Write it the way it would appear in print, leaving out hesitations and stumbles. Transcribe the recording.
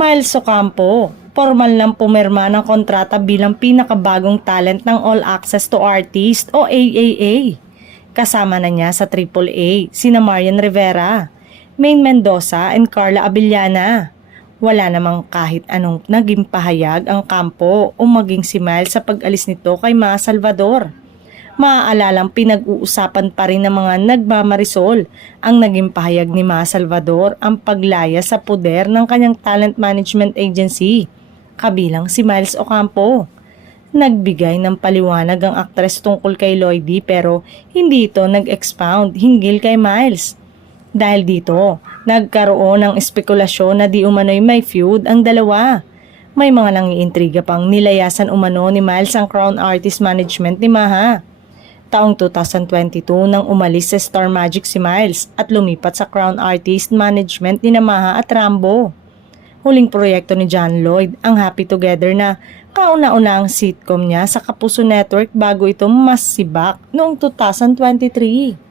Miles Ocampo, formal ng pumirma ng kontrata bilang pinakabagong talent ng All Access to Artist o AAA. Kasama na niya sa AAA sina Marian Rivera, Maine Mendoza and Carla Abellana. Wala namang kahit anong naging pahayag ang kampo o maging si Miles sa pag-alis nito kay Ma Salvador. Maaalalang pinag-uusapan pa rin ng mga nagmamarisol ang naging pahayag ni Ma Salvador ang paglaya sa poder ng kanyang talent management agency, kabilang si Miles Ocampo. Nagbigay ng paliwanag ang aktres tungkol kay Lloydie pero hindi ito nag-expound hinggil kay Miles. Dahil dito, nagkaroon ng espekulasyon na di umano'y may feud ang dalawa. May mga nangiintriga pang nilayasan umano ni Miles ang Crown Artist Management ni Maha. Taong 2022 nang umalis sa Star Magic si Miles at lumipat sa Crown Artist Management ni Maha at Rambo. Huling proyekto ni John Lloyd ang Happy Together na kauna-una ang sitcom niya sa Kapuso Network bago ito mas sibak noong 2023.